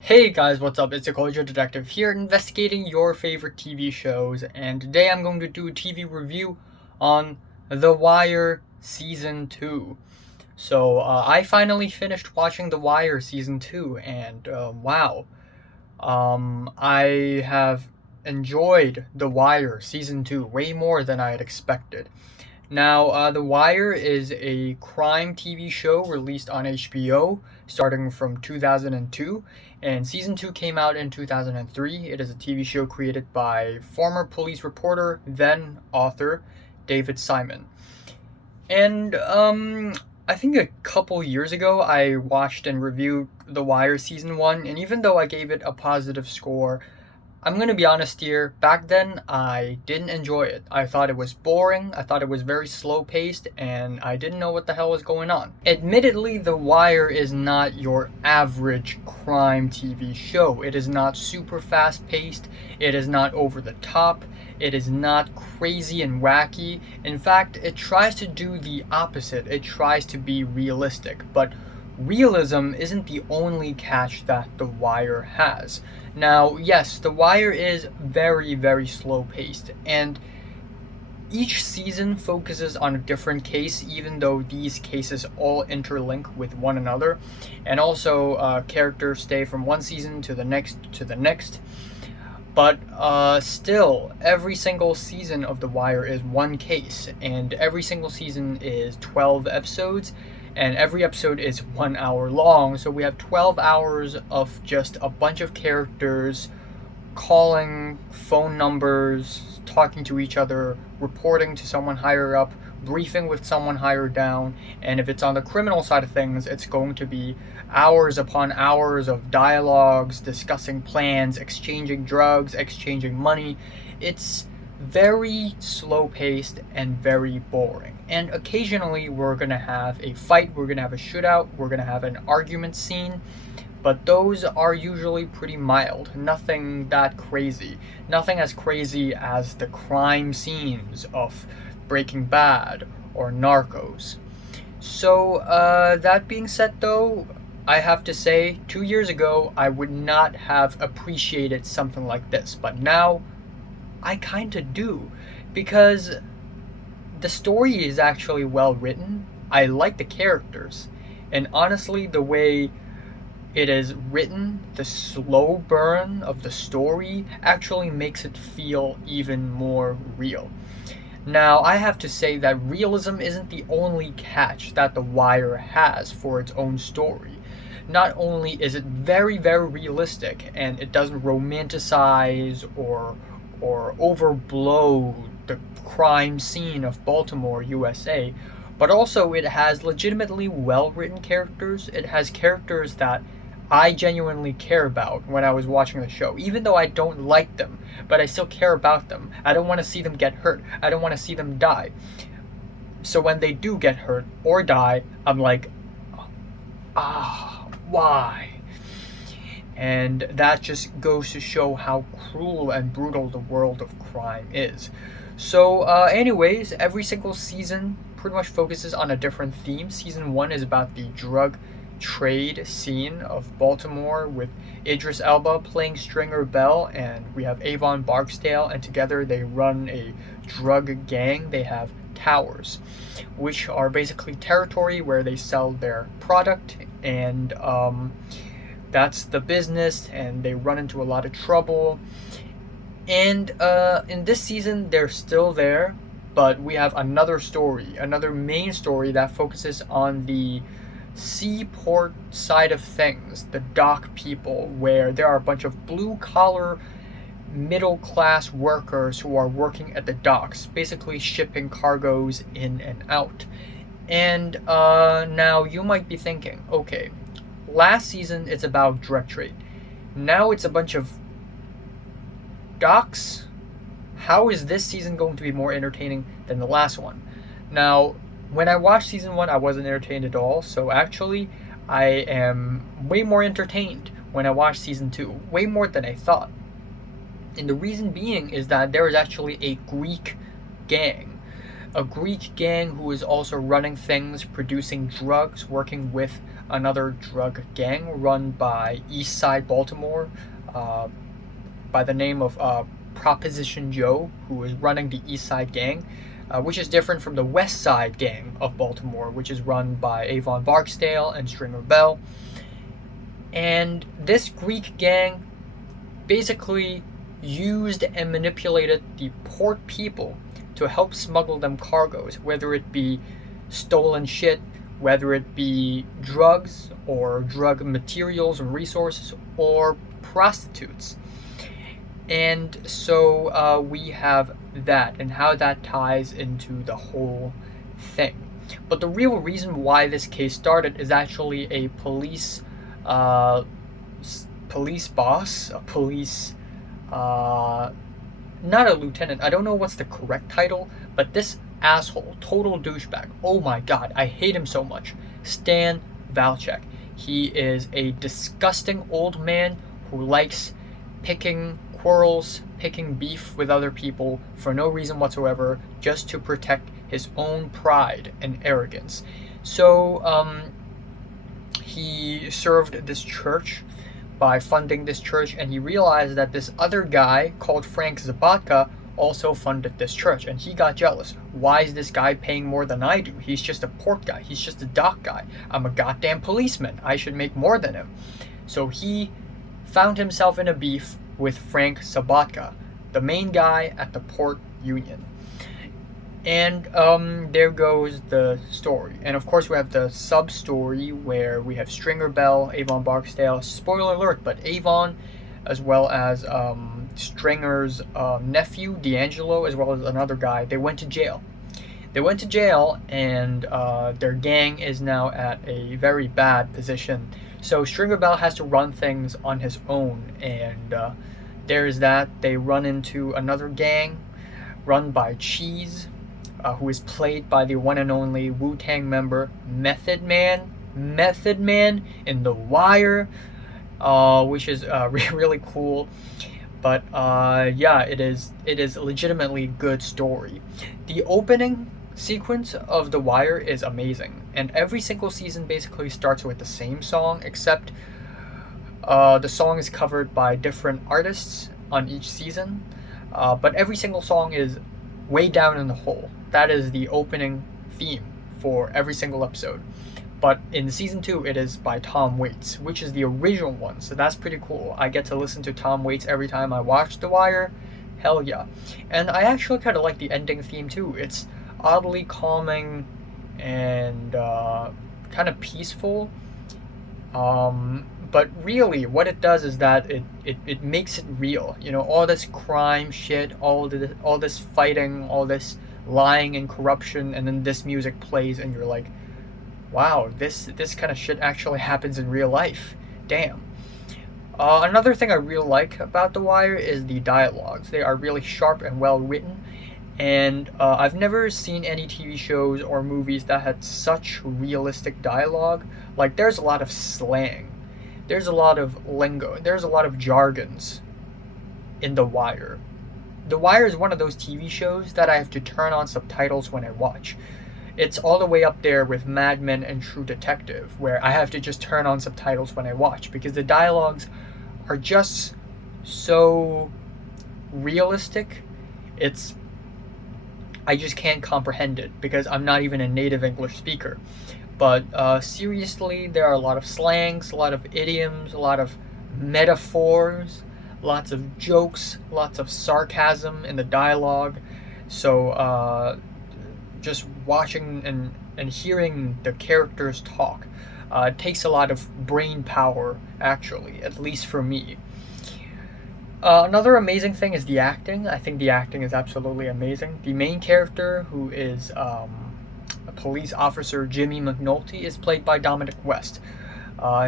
Hey guys, what's up? It's the Culture Detective here, investigating your favorite TV shows, and today I'm going to do a TV review on The Wire Season 2. I finally finished watching The Wire Season 2, and wow, I have enjoyed The Wire Season 2 way more than I had expected. Now, The Wire is a crime TV show released on HBO starting from 2002, and season 2 came out in 2003. It is a TV show created by former police reporter, then author, David Simon. And I think a couple years ago I watched and reviewed The Wire Season 1, and even though I gave it a positive score, I'm gonna be honest here, back then I didn't enjoy it. I thought it was boring, I thought it was very slow paced, and I didn't know what the hell was going on. Admittedly, The Wire is not your average crime TV show. It is not super fast paced, it is not over the top, it is not crazy and wacky. In fact, it tries to do the opposite. It tries to be realistic, but realism isn't the only catch that The Wire has. Now, yes, The Wire is very, very slow paced, and each season focuses on a different case, even though these cases all interlink with one another, and also characters stay from one season to the next to the next. But still, every single season of The Wire is one case, and every single season is 12 episodes, and every episode is 1 hour long. So we have 12 hours of just a bunch of characters calling phone numbers, talking to each other, reporting to someone higher up, briefing with someone higher down, and if it's on the criminal side of things, it's going to be hours upon hours of dialogues, discussing plans, exchanging drugs, exchanging money. It's very slow paced and very boring. And occasionally we're going to have a fight, we're going to have a shootout, we're going to have an argument scene, but those are usually pretty mild. Nothing that crazy. Nothing as crazy as the crime scenes of Breaking Bad or Narcos. That being said, though, I have to say, 2 years ago, I would not have appreciated something like this, but now I kinda do. Because the story is actually well written. I like the characters. And honestly, the way it is written, the slow burn of the story actually makes it feel even more real. Now, I have to say that realism isn't the only catch that The Wire has for its own story. Not only is it very, very realistic and it doesn't romanticize or overblow the crime scene of Baltimore, USA, but also it has legitimately well written characters. It has characters that I genuinely care about when I was watching the show, even though I don't like them, but I still care about them. I don't want to see them get hurt. I don't want to see them die. So when they do get hurt or die, I'm like, why? And that just goes to show how cruel and brutal the world of crime is. Anyways, every single season pretty much focuses on a different theme. Season 1 is about the drug trade scene of Baltimore with Idris Elba playing Stringer Bell, and we have Avon Barksdale, and together they run a drug gang. They have towers, which are basically territory where they sell their product, and that's the business, and they run into a lot of trouble. And in this season, they're still there, but we have another story, another main story that focuses on the seaport side of things, the dock people, where there are a bunch of blue collar, middle class workers who are working at the docks, basically shipping cargoes in and out. And now you might be thinking, okay, last season it's about drug trade. Now it's a bunch of docks. How is this season going to be more entertaining than the last one? Now, when I watched season 1, I wasn't entertained at all, so actually, I am way more entertained when I watched season 2, way more than I thought. And the reason being is that there is actually a Greek gang. a Greek gang who is also running things, producing drugs, working with another drug gang run by East Side Baltimore, uh, by the name of Proposition Joe, who is running the East Side gang, which is different from the West Side gang of Baltimore, which is run by Avon Barksdale and Stringer Bell. And this Greek gang basically used and manipulated the port people to help smuggle them cargoes, whether it be stolen shit, whether it be drugs or drug materials and resources, or prostitutes. And so we have that and how that ties into the whole thing. But the real reason why this case started is actually a uh, police boss, a police, not a lieutenant. I don't know what's the correct title, but this asshole, total douchebag. Oh my god, I hate him so much. Stan Valchek. He is a disgusting old man who likes picking quarrels, picking beef with other people for no reason whatsoever, just to protect his own pride and arrogance. So, he served this church by funding this church, and he realized that this other guy called Frank Zabatka also funded this church, and he got jealous. Why is this guy paying more than I do? He's just a port guy. He's just a dock guy. I'm a goddamn policeman. I should make more than him. So he found himself in a beef with Frank Sabatka, the main guy at the port union. And there goes the story. And of course we have the sub-story where we have Stringer Bell, Avon Barksdale, spoiler alert, but Avon, as well as Stringer's nephew, D'Angelo, as well as another guy, they went to jail. They went to jail, and their gang is now at a very bad position. So Stringer Bell has to run things on his own, and there's that. They run into another gang run by Cheese, who is played by the one and only Wu-Tang member Method Man. Method Man in The Wire, which is really cool. But yeah, it is a legitimately good story. The opening sequence of The Wire is amazing, and every single season basically starts with the same song, except the song is covered by different artists on each season, but every single song is way down in the hole. That is the opening theme for every single episode. But in season 2, it is by Tom Waits, which is the original one, so that's pretty cool. I get to listen to Tom Waits every time I watch The Wire. Hell yeah. And I actually kind of like the ending theme too. It's oddly calming and kind of peaceful. But really, what it does is that it makes it real. You know, all this crime shit, all this fighting, all this lying and corruption, and then this music plays, and you're like, wow, this kind of shit actually happens in real life. Damn. Another thing I really like about The Wire is the dialogues. They are really sharp and well written, and I've never seen any TV shows or movies that had such realistic dialogue. Like, there's a lot of slang, there's a lot of lingo, there's a lot of jargons in The Wire. The Wire is one of those TV shows that I have to turn on subtitles when I watch. It's all the way up there with Mad Men and True Detective, where I have to just turn on subtitles when I watch, because the dialogues are just so realistic. I just can't comprehend it, because I'm not even a native English speaker. But seriously, there are a lot of slangs, a lot of idioms, a lot of metaphors, lots of jokes, lots of sarcasm in the dialogue. So just watching and hearing the characters talk takes a lot of brain power, actually, at least for me. Another amazing thing is the acting. I think the acting is absolutely amazing. The main character, who is a police officer, Jimmy McNulty, is played by Dominic West.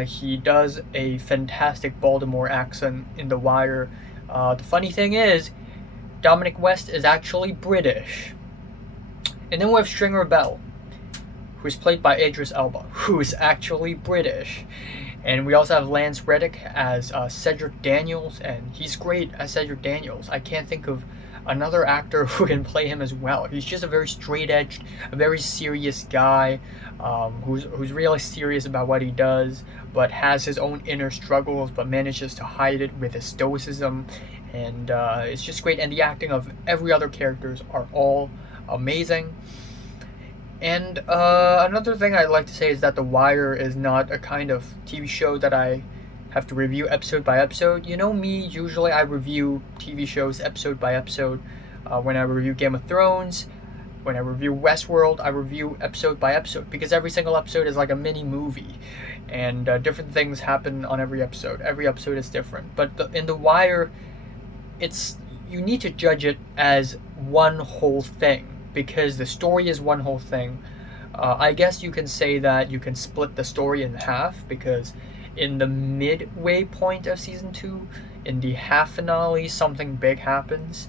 He does a fantastic Baltimore accent in The Wire. The funny thing is, Dominic West is actually British. And then we have Stringer Bell, who's played by Idris Elba, who is actually British. And we also have Lance Reddick as Cedric Daniels, and he's great as Cedric Daniels. I can't think of another actor who can play him as well. He's just a very straight-edged, a very serious guy, who's really serious about what he does, but has his own inner struggles, but manages to hide it with his stoicism, and it's just great. And the acting of every other characters are all amazing. And another thing I'd like to say is that The Wire is not a kind of TV show that I have to review episode by episode. You know me, usually I review TV shows episode by episode. When I review Game of Thrones, when I review Westworld, I review episode by episode because every single episode is like a mini movie, and different things happen on every episode. Every episode is different. But in The Wire, it's you need to judge it as one whole thing because the story is one whole thing. I guess you can say that you can split the story in half because in the midway point of season 2, in the half finale, something big happens,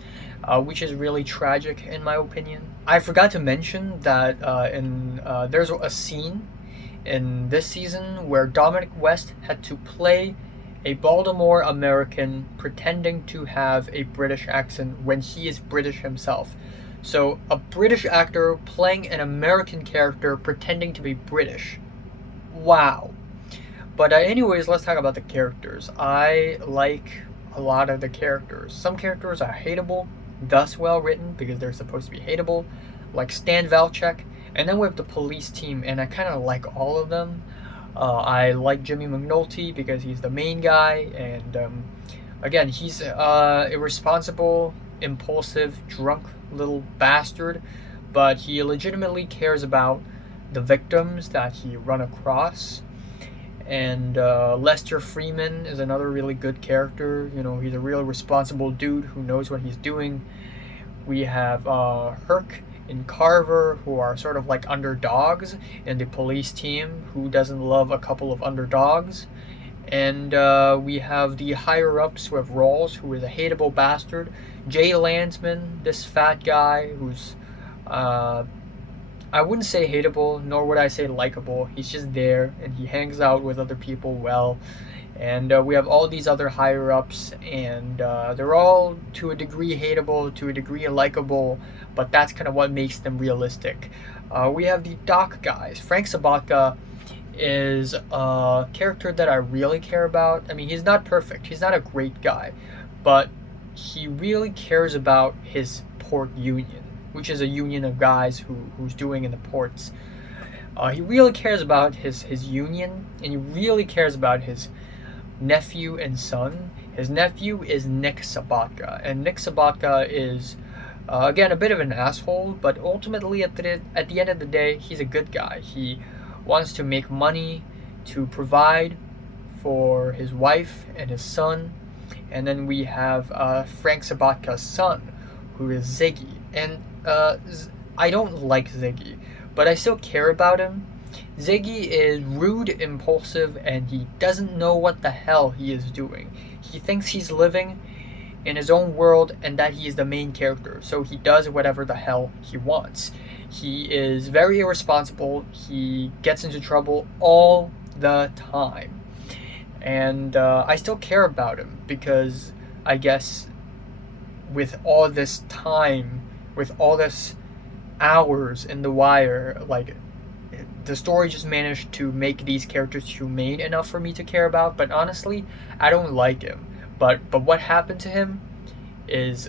which is really tragic in my opinion. I forgot to mention that there's a scene in this season where Dominic West had to play a Baltimore American pretending to have a British accent when he is British himself. So, a British actor playing an American character pretending to be British. Wow. But anyways, let's talk about the characters. I like a lot of the characters. Some characters are hateable, thus well written because they're supposed to be hateable, like Stan Valchek. And then we have the police team, and I kind of like all of them. I like Jimmy McNulty because he's the main guy, and again, he's irresponsible, impulsive, drunk little bastard, but he legitimately cares about the victims that he run across. And Lester Freeman is another really good character. You know, he's a real responsible dude who knows what he's doing. We have Herc and Carver, who are sort of like underdogs in the police team, who doesn't love a couple of underdogs. And we have the higher-ups with Rawls, who is a hateable bastard. Jay Landsman, this fat guy who's, I wouldn't say hateable, nor would I say likable. He's just there, and he hangs out with other people well. And we have all these other higher-ups, and they're all, to a degree, hateable, to a degree, likable, but that's kind of what makes them realistic. We have the doc guys. Frank Sabatka is a character that I really care about. I mean, he's not perfect. He's not a great guy, but he really cares about his port union, which is a union of guys who's doing in the ports. He really cares about his union, and he really cares about his nephew and son. His nephew is Nick Sabatka, and Nick Sabatka is, again, a bit of an asshole, but ultimately at the end of the day, he's a good guy. He wants to make money to provide for his wife and his son. And then we have Frank Sabatka's son, who is Ziggy. And I don't like Ziggy, but I still care about him. Ziggy is rude, impulsive, and he doesn't know what the hell he is doing. He thinks he's living in his own world and that he is the main character, so he does whatever the hell he wants. He is very irresponsible. He gets into trouble all the time. And I still care about him because I guess with all this time, with all this hours in The Wire, like, the story just managed to make these characters humane enough for me to care about. But honestly, I don't like him. But what happened to him is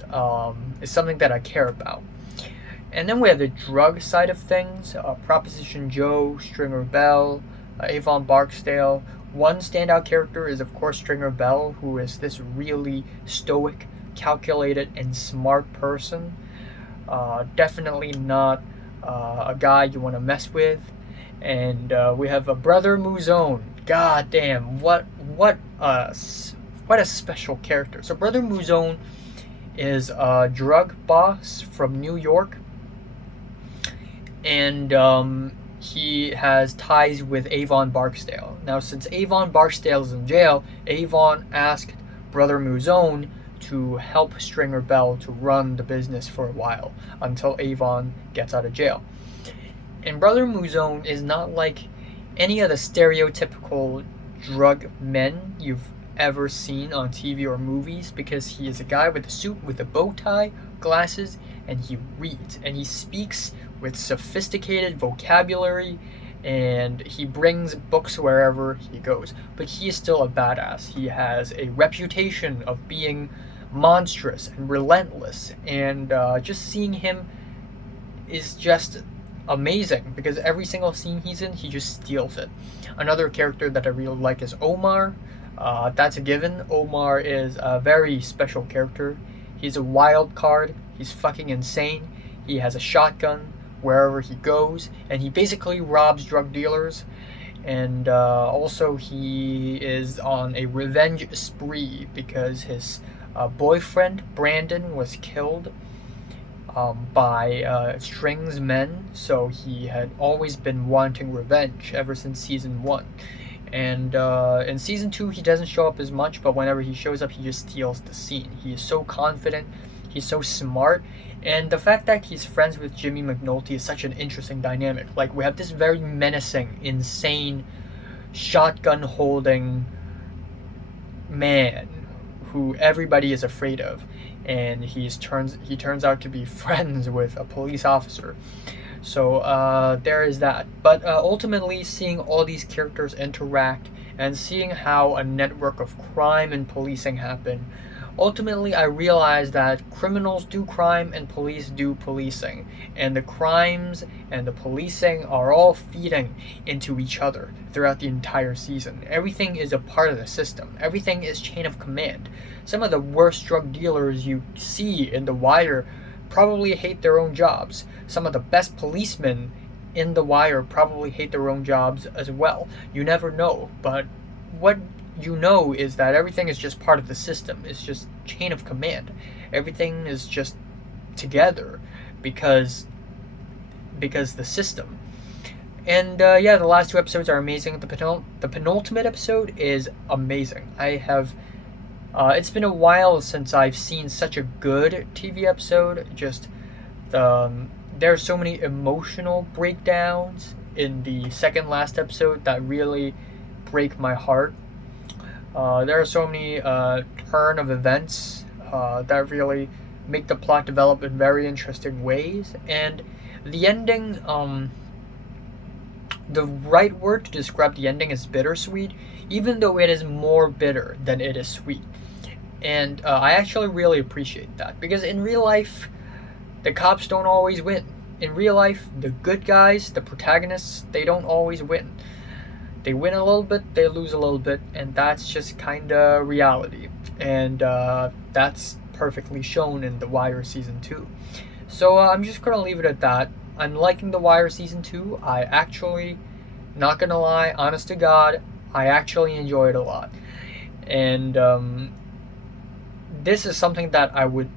something that I care about. And then we have the drug side of things. Proposition Joe, Stringer Bell, Avon Barksdale. One standout character is, of course, Stringer Bell, who is this really stoic, calculated, and smart person. Definitely not a guy you want to mess with. And we have a Brother Mouzone. God damn, what a special character. So Brother Mouzone is a drug boss from New York, and he has ties with Avon Barksdale. Now, since Avon Barksdale is in jail, Avon asked Brother Mouzone to help Stringer Bell to run the business for a while until Avon gets out of jail. And Brother Mouzone is not like any of the stereotypical drug men you've ever seen on TV or movies, because he is a guy with a suit with a bow tie, glasses, and he reads and he speaks with sophisticated vocabulary, and he brings books wherever he goes. But he is still a badass. He has a reputation of being monstrous and relentless, and just seeing him is just amazing, because every single scene he's in, he just steals it. Another character that I really like is Omar. That's a given. Omar is a very special character. He's a wild card. He's fucking insane. He has a shotgun wherever he goes, and he basically robs drug dealers. And also, he is on a revenge spree because his boyfriend Brandon was killed by String's men, so he had always been wanting revenge ever since season 1. And in season 2, he doesn't show up as much, but whenever he shows up, he just steals the scene. He is so confident, he's so smart, and the fact that he's friends with Jimmy McNulty is such an interesting dynamic. Like, we have this very menacing, insane, shotgun-holding man who everybody is afraid of, and he turns out to be friends with a police officer. So there is that. But ultimately, seeing all these characters interact and seeing how a network of crime and policing happen, ultimately I realized that criminals do crime and police do policing, and the crimes and the policing are all feeding into each other throughout the entire season. Everything is a part of the system. Everything is chain of command. Some of the worst drug dealers you see in The Wire probably hate their own jobs. Some of the best policemen in The Wire probably hate their own jobs as well. You never know, but what you know is that everything is just part of the system. It's just chain of command. Everything is just together because the system. And yeah, the last 2 episodes are amazing. The penultimate episode is amazing. It's been a while since I've seen such a good TV episode. Just there are so many emotional breakdowns in the second last episode that really break my heart. There are so many turn of events that really make the plot develop in very interesting ways. And the ending, the right word to describe the ending is bittersweet, even though it is more bitter than it is sweet. And I actually really appreciate that, because in real life, the cops don't always win. In real life, the good guys, the protagonists, they don't always win. They win a little bit, they lose a little bit, and that's just kinda reality. And that's perfectly shown in The Wire Season 2. So I'm just gonna leave it at that. I'm liking The Wire Season 2. I actually, not gonna lie, honest to God, I actually enjoy it a lot. And this is something that I would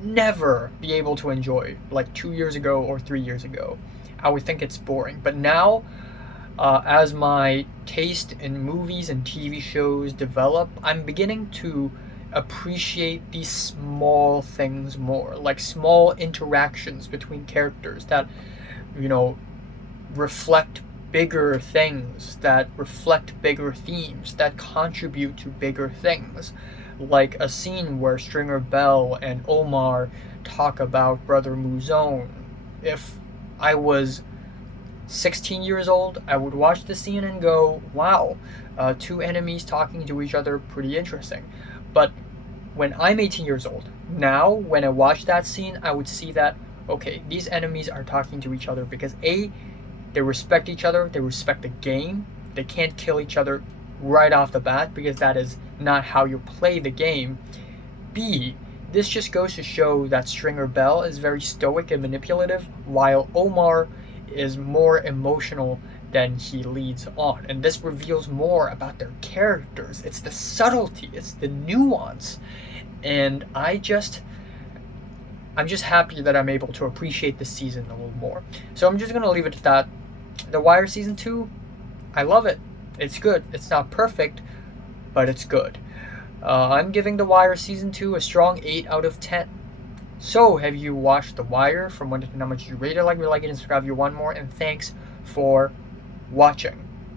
never be able to enjoy like 2 years ago or 3 years ago. I would think it's boring. But now, as my taste in movies and TV shows develop, I'm beginning to appreciate these small things more, like small interactions between characters that, reflect bigger things, that reflect bigger themes, that contribute to bigger things. Like a scene where Stringer Bell and Omar talk about Brother Muzone. If I was 16 years old, I would watch the scene and go, wow, 2 enemies talking to each other, pretty interesting. But when I'm 18 years old, now when I watch that scene, I would see that, okay, these enemies are talking to each other because A, they respect each other, they respect the game, they can't kill each other right off the bat because that is not how you play the game. B, this just goes to show that Stringer Bell is very stoic and manipulative, while Omar is more emotional than he leads on. And this reveals more about their characters. It's the subtlety, it's the nuance. And I'm just happy that I'm able to appreciate this season a little more. So I'm just going to leave it at that. The Wire Season 2, I love it. It's good. It's not perfect, but it's good. I'm giving The Wire Season 2 a strong 8 out of 10. So, have you watched The Wire? From 1 to 10, how much you rate it? Like, and subscribe if you want more. And thanks for watching.